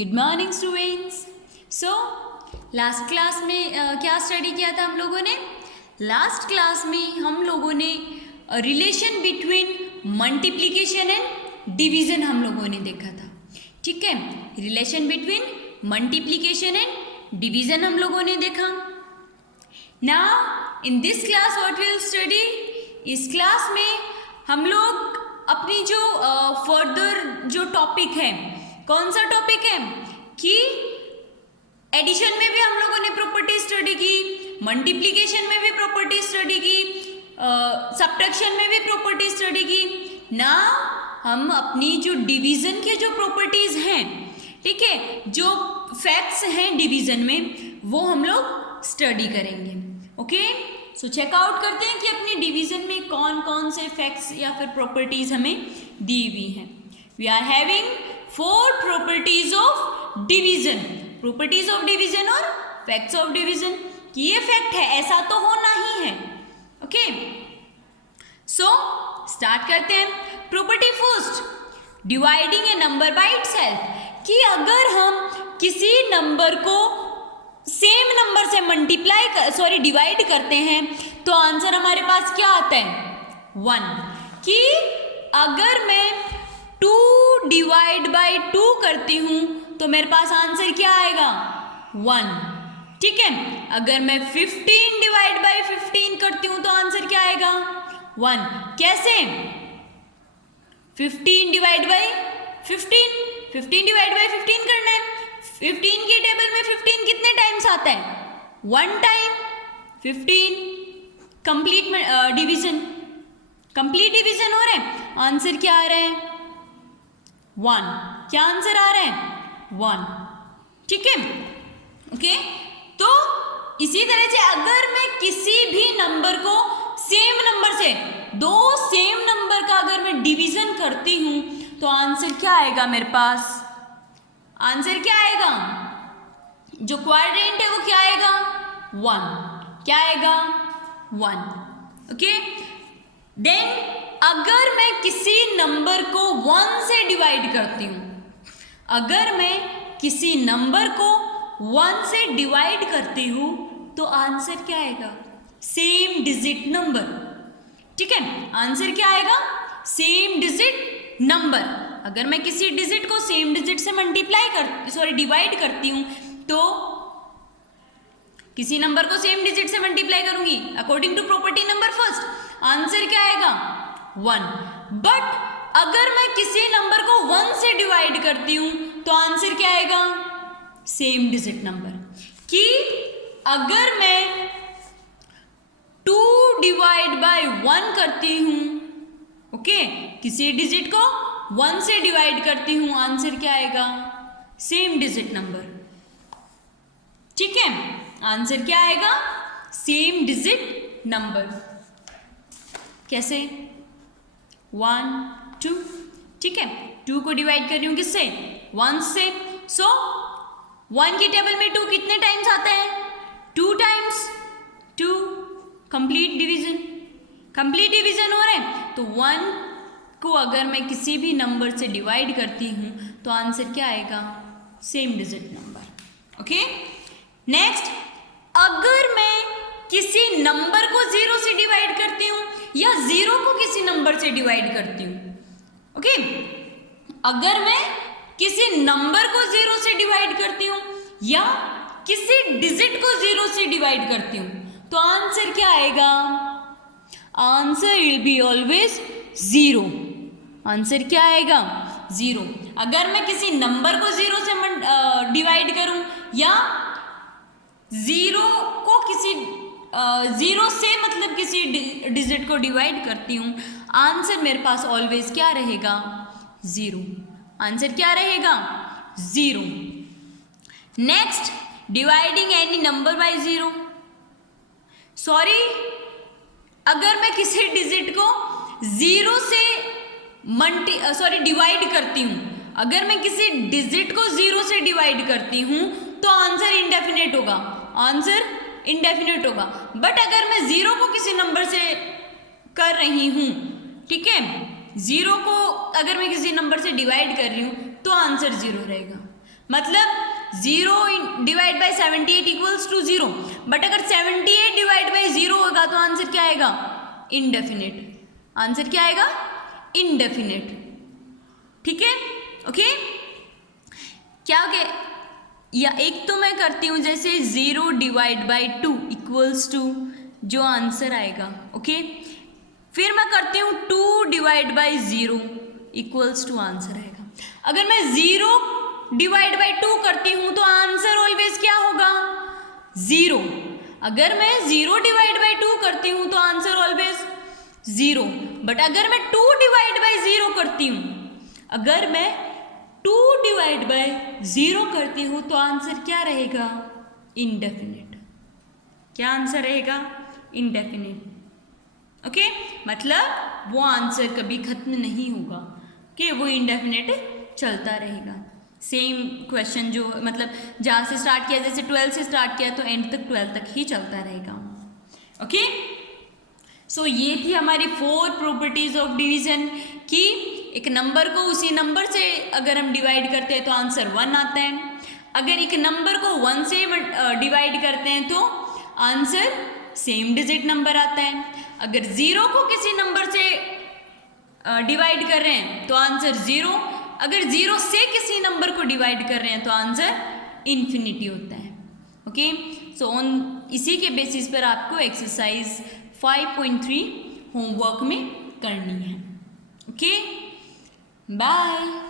Good morning students. So last class में क्या study किया था हम लोगों ने? लास्ट क्लास में हम लोगों ने relation between multiplication and division हम लोगों ने देखा था। ठीक है, relation between multiplication and division हम लोगों ने देखा। Now in this class what we will study, इस क्लास में हम लोग अपनी जो फर्दर जो टॉपिक है, कौन सा टॉपिक है कि एडिशन में भी हम लोगों ने प्रॉपर्टी स्टडी की, मल्टीप्लिकेशन में भी प्रॉपर्टी स्टडी की, सब्ट्रैक्शन में भी प्रॉपर्टी स्टडी की। ना हम अपनी जो डिवीज़न के जो प्रॉपर्टीज़ हैं, ठीक है, जो फैक्ट्स हैं डिवीज़न में, वो हम लोग स्टडी करेंगे। ओके, सो चेकआउट करते हैं कि अपनी डिवीज़न में कौन कौन से फैक्ट्स या फिर प्रॉपर्टीज़ हमें दी हुई हैं। We are having 4 properties of division, properties of division और फैक्ट्स ऑफ डिवीजन। कि ये फैक्ट है, ऐसा तो होना ही है। ओके, सो स्टार्ट करते हैं। Property first, dividing A number by itself. कि अगर हम किसी नंबर को सेम नंबर से डिवाइड करते हैं तो आंसर हमारे पास क्या आता है? 1। कि अगर मैं 2 डिवाइड बाई 2 करती हूँ तो मेरे पास आंसर क्या आएगा? 1। ठीक है, अगर मैं 15 डिवाइड बाई 15 करती हूँ तो आंसर क्या आएगा? 1। कैसे? 15 डिवाइड बाई 15 डिवाइड बाई 15 करना है। 15 की टेबल में 15 कितने टाइम्स आता है? 1 time. 15 complete division, complete division हो रहा है। आंसर क्या आ रहा है? 1। क्या आंसर आ रहा है? 1। ठीक है, ओके। तो इसी तरह से अगर मैं किसी भी नंबर को सेम नंबर से, 2 सेम नंबर का अगर मैं डिवीजन करती हूं तो आंसर क्या आएगा मेरे पास? आंसर क्या आएगा? जो क्वाड्रेंट है वो क्या आएगा? 1। क्या आएगा? 1। ओके, देन अगर मैं किसी नंबर को 1 से डिवाइड करती हूं, अगर मैं किसी नंबर को 1 से डिवाइड करती हूं तो आंसर क्या आएगा? Same digit number. ठीक है, आंसर क्या आएगा? Same digit number. अगर मैं किसी डिजिट को सेम डिजिट से डिवाइड करती हूं तो किसी नंबर को सेम डिजिट से मल्टीप्लाई करूंगी according to property number first, answer क्या आएगा? 1। बट अगर मैं किसी नंबर को 1 से डिवाइड करती हूं तो आंसर क्या आएगा? Same digit number. कि अगर मैं 2 डिवाइड बाय 1 करती हूं, ओके, किसी डिजिट को 1 से डिवाइड करती हूं, आंसर क्या आएगा? Same digit number. ठीक है, आंसर क्या आएगा? Same digit number. कैसे? 1 2। ठीक है, 2 को डिवाइड कर रही हूँ किससे? 1 से। सो 1 की टेबल में 2 कितने टाइम्स आता है? 2 times 2। Complete division, complete division हो रहा है। तो 1 को अगर मैं किसी भी नंबर से डिवाइड करती हूँ तो आंसर क्या आएगा? Same digit number. Okay, next, अगर मैं किसी नंबर को 0 से डिवाइड करती हूँ या 0 को किसी नंबर से डिवाइड करती हूँ, ओके, अगर मैं किसी नंबर को 0 से डिवाइड करती हूँ या किसी डिजिट को 0 से डिवाइड करती हूँ तो आंसर क्या आएगा? Answer will be always 0। Answer क्या आएगा? 0। अगर मैं किसी नंबर को 0 से डिवाइड करूं या 0 को किसी 0 से किसी डिजिट को डिवाइड करती हूं, आंसर मेरे पास ऑलवेज क्या रहेगा? 0। आंसर क्या रहेगा? 0। Next, dividing any number by 0। अगर मैं किसी डिजिट को 0 से डिवाइड करती हूं, अगर मैं किसी डिजिट को 0 से डिवाइड करती हूं तो आंसर इंडेफिनेट होगा। आंसर इंडेफिनेट होगा। बट अगर मैं 0 को किसी नंबर से कर रही हूं, ठीक है, 0 को अगर मैं किसी नंबर से डिवाइड कर रही हूं तो आंसर 0 रहेगा। मतलब 0 divide by 78 equals to 0, but अगर 78 डिवाइड बाई 0 होगा तो आंसर क्या आएगा? इनडेफिनेट। आंसर क्या आएगा? इनडेफिनेट। ठीक है, ओके। क्या ओके? या एक तो मैं करती हूँ जैसे 0 डिवाइड बाई 2 इक्वल्स टू जो आंसर आएगा, ओके। फिर मैं करती हूँ 2 divide by 0 equals to answer आएगा। अगर मैं 0 डिवाइड बाई 2 करती हूँ तो आंसर ऑलवेज क्या होगा? 0। अगर मैं 0 डिवाइड बाई 2 करती हूँ तो आंसर ऑलवेज 0। बट अगर मैं 2 डिवाइड बाई 0 करती हूँ, अगर मैं 2 डिवाइड बाई 0 करती हूँ तो आंसर क्या रहेगा? इनडेफिनेट। क्या आंसर रहेगा? इनडेफिनेट। ओके, मतलब वो आंसर कभी खत्म नहीं होगा, कि वो इनडेफिनेट चलता रहेगा। सेम क्वेश्चन जो मतलब जहाँ से स्टार्ट किया, जैसे 12 से स्टार्ट किया तो एंड तक 12 तक ही चलता रहेगा। ओके, सो ये थी हमारी 4 प्रॉपर्टीज ऑफ डिवीजन कि एक नंबर को उसी नंबर से अगर हम डिवाइड करते हैं तो आंसर 1 आता है, अगर एक नंबर को 1 से डिवाइड करते हैं तो आंसर सेम डिजिट नंबर आता है, अगर 0 को किसी नंबर से डिवाइड कर रहे हैं तो आंसर 0, अगर 0 से किसी नंबर को डिवाइड कर रहे हैं तो आंसर इन्फिनिटी होता है। ओके, सो ऑन इसी के बेसिस पर आपको एक्सरसाइज 5.3 होमवर्क में करनी है। Okay, bye.